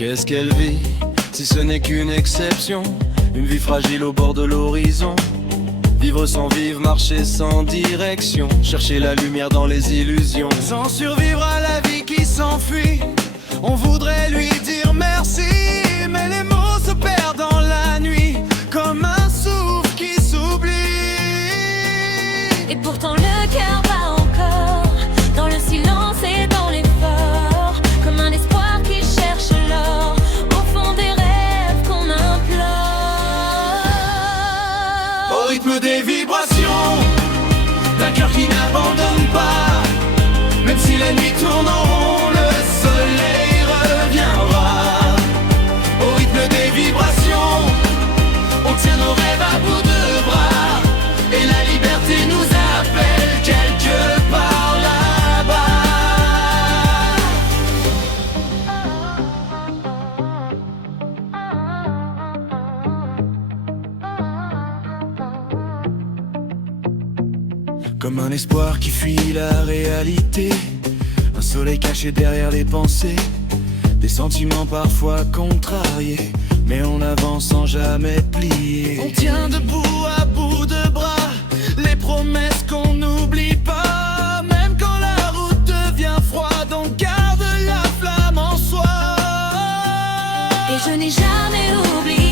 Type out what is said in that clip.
Qu'est-ce qu'elle vit, si ce n'est qu'une exception? Une vie fragile au bord de l'horizon. Vivre sans vivre, marcher sans direction. Chercher la lumière dans les illusions. Sans survivre à la vie qui s'enfuit, on voudrait lui dire merci, mais les mots se perdent dans la nuit, comme un souffle qui s'oublie. Et pourtant le cœur bat encore, dans le silence et dans l'effort, comme un espoir qui cherche l'or, au fond des rêves qu'on implore. Au rythme des vibrations, d'un cœur qui n'abandonne pas. Même si les nuits tournent en rond, le soleil reviendra. Au rythme des vibrations, on tient nos rêves à bout de bras, et la liberté nous appelle quelque part là-bas. Comme un espoir qui fuit la réalité, un soleil caché derrière les pensées, des sentiments parfois contrariés, mais on avance sans jamais plier. On tient debout à bout de bras, les promesses qu'on n'oublie pas, même quand la route devient froide, on garde la flamme en soi. Et je n'ai jamais oublié